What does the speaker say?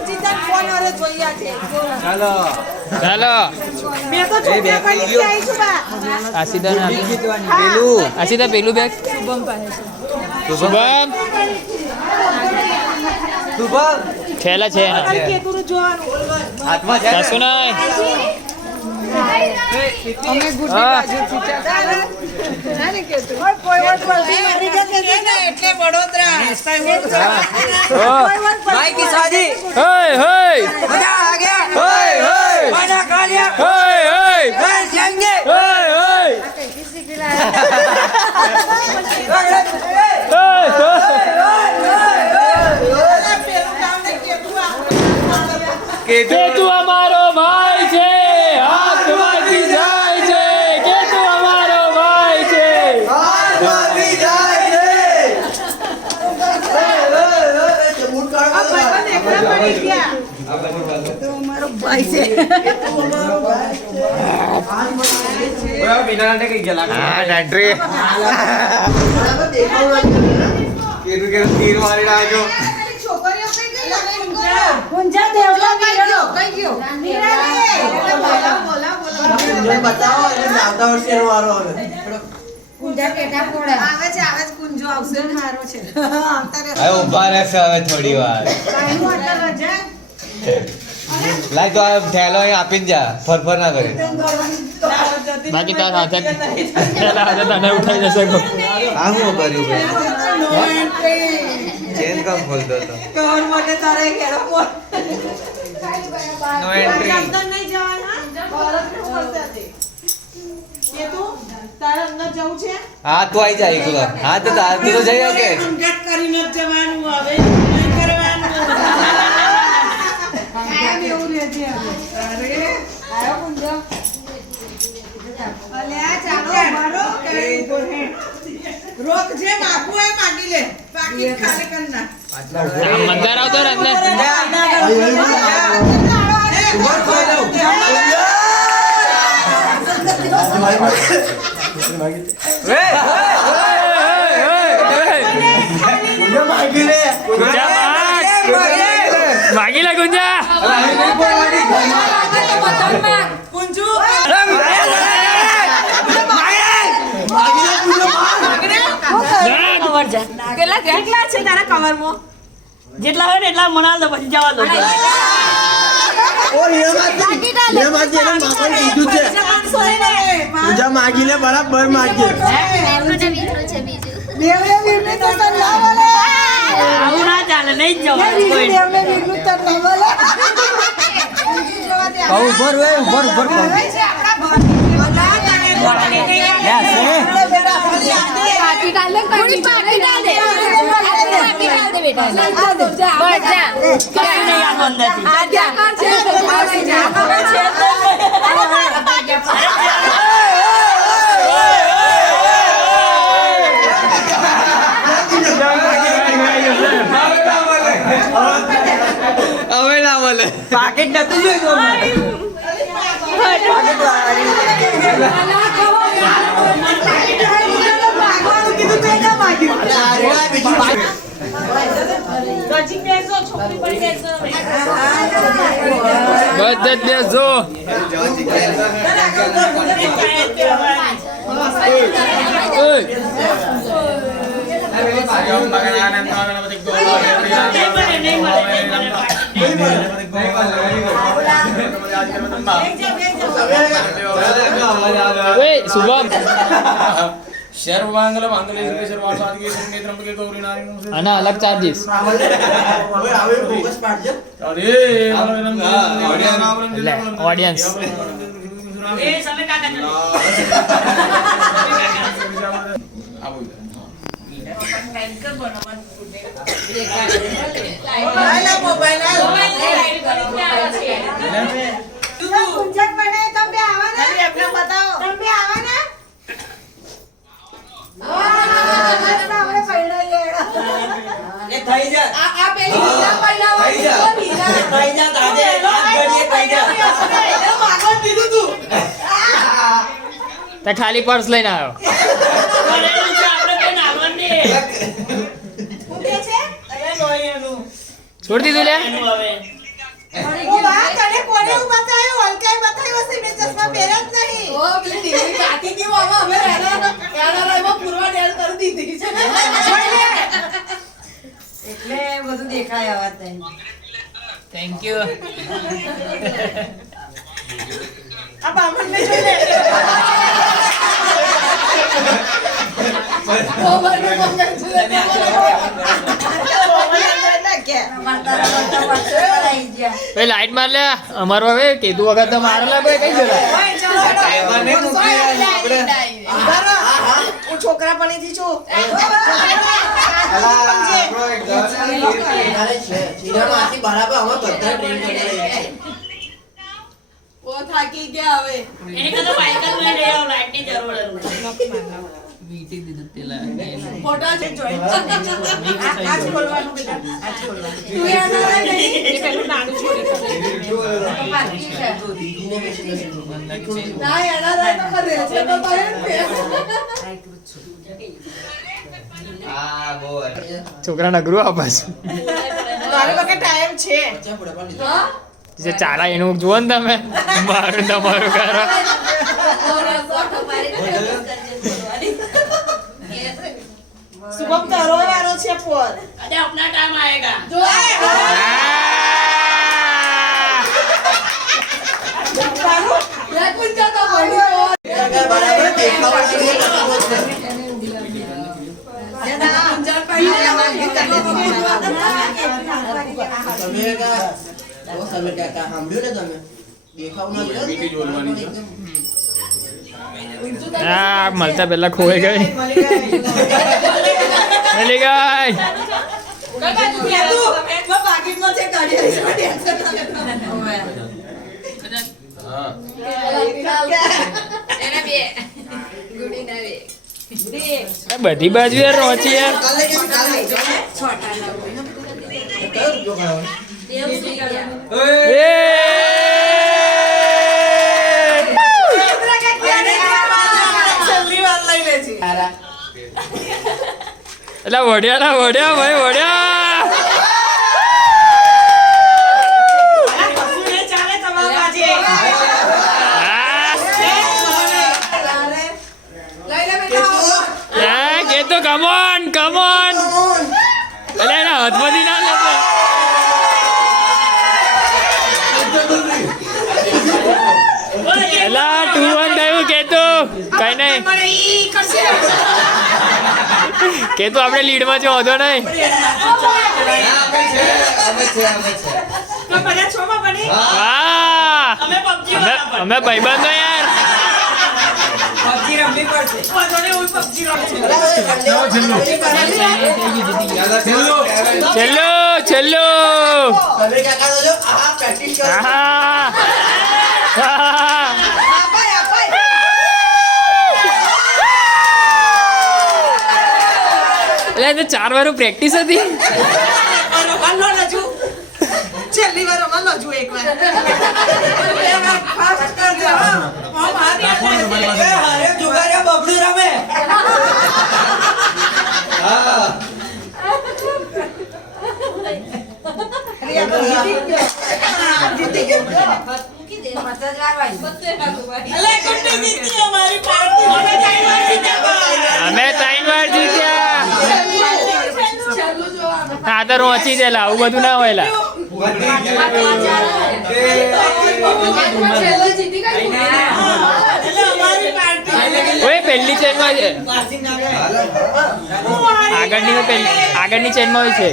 Jitan phone અરે જોઈયા છે ચાલો ચાલો મેં તો છોકરા કરી આવી છું બા આશીદા ને પેલું આશીદા પેલું બેગ શુભમ પાસે શુભમ શુભમ થેલા છે એના અરે કેતું જોવાનું હાથમાં છે ને? કશું નહીં અમે ગુડની બાજુથી ચાલે નાને કેતું કોઈ વાત બોલતી મારી જતે છે ને એટલે વડોદરા ભાઈ की शादी हेय हेय मजा आ गया हेय हेय खाना खा लिया हेय हेय घर जाएंगे हेय हेय કે તું અમારો ભાઈ છે હાથમાંથી જાય છે કે તું અમારો ભાઈ છે हाथમાંથી જાય છે तीर मारी डालो बताओ ઉભા રહેશે હવે થોડી વાર લાઈ તો આ થેલો અહીં આપીને જા ફરફર ના કરે બાકી તાર હાથે થેલા હાથે તને ઉઠાઈ જશે કો આ શું કર્યું ભાઈ ચેન કામ ખોલતો હતો નો એન્ટ્રી હા તું આવી જા એકલો હા તો તાર તું તો જઈ કે મંદાર આવતો ને અંદર માગી લે ગુંજા કેટલા છે તારા કવરમાં જેટલા હોય ને એટલા મનાલ દો પછી જવા દો પૂજા માગીને બરાબર માગીએ આવું ના ચાલે નહીં જ જવા ઉપર હવે ના બોલે પાકેટ નતું જોયું બધા જ બેસો શુભમ सर्वांगल मांगल्ये शिवे सर्वार्थसाधिके शरण्ये त्र्यंबके गौरी नारायणी આના અલગ ચાર્જીસ अरे ઓડિયન્સ એ સમે કાકા બેંકર બનાવવાનું મોબાઈલ પૂંજક બને તમે આવવાના અરે આપણે બતાવો તમે આવવાના આપણે પૈડા લેડા એ થઈ જા આ પેલી હીરા પૈડા થઈ જા થઈ જા તાજે વાત કરીએ થઈ જા એ માગો દીધું તું તે ખાલી પર્સ લઈને આવ્યો કરેલું છે આપણે કઈ નાવන්නේ હું કે છે અરે લોહીનું છોડ દીધું લે હવે ઓ વાહ, તને કોને એવું બતાવ્યું? હલકાઈ બતાવ્યું હશે, મેં ચશ્મા પહેર્યા જ નહીં. એટલે બધું દેખાય આવા તઈ. Thank you. આ બામણને જોઈ લે. એ લાઈટ માર લે અમારો હવે કીધું વગર તો મારેલા કોઈ કઈ જરા ટાઈમર નહીં મૂકી આપણે. હું છોકરા પણીથી છું. અલા, આપણો એક ઘર વીટી દીધું પેલા ફોટો છે જોઈ. આજ ખોલવાનું બેટા. આજ ખોલવાનું. તું એ આના નહીં. એ પેલું નાનું છોડી કરે. બાકી છે. ના એના રાય તો કરે છે તો હા બોલ. છોકરા નગરું આપસ મારે વખત ટાઈમ છે. જે ચાલા એનું જુઓ ને તમે મારું તમારું કરો શુભમ તારો વારો છે ફોન. જો વીટી જોડવાની છે. આ મળતા પેલા ખોઈ ગઈ મળી ગઈ પાકીટમાં છે કાઢી હા. બધી બાજુ યાર રોચી યાર છેલ્લી વાર લઈ લે છે. એટલે વઢ્યા ભાઈ વઢ્યા કશું નહીં ચાલે તમારા બાજે. કે તો કમોન એટલે એના હાથમાંથી ના લેતો એલા 2-1 થયું કે તો કઈ નહીં કે તો આપણે લીડમાં છે વાંધો નહીં બધા છો માં બની. હા અમે ભાઈબંધો યાર છેલ્લું એટલે 4 વાર પ્રેક્ટિસ હતી છેલ્લી વાર અમાર લો જો એક વાર. ફાસ્ટ કરજો. અમે 3 વાર જીત્યા હા તો રોચી જેલા આવું બધું ના હોય લા ઓય પહેલી ચેનમાં છે આગળની ચેનમાં હોય છે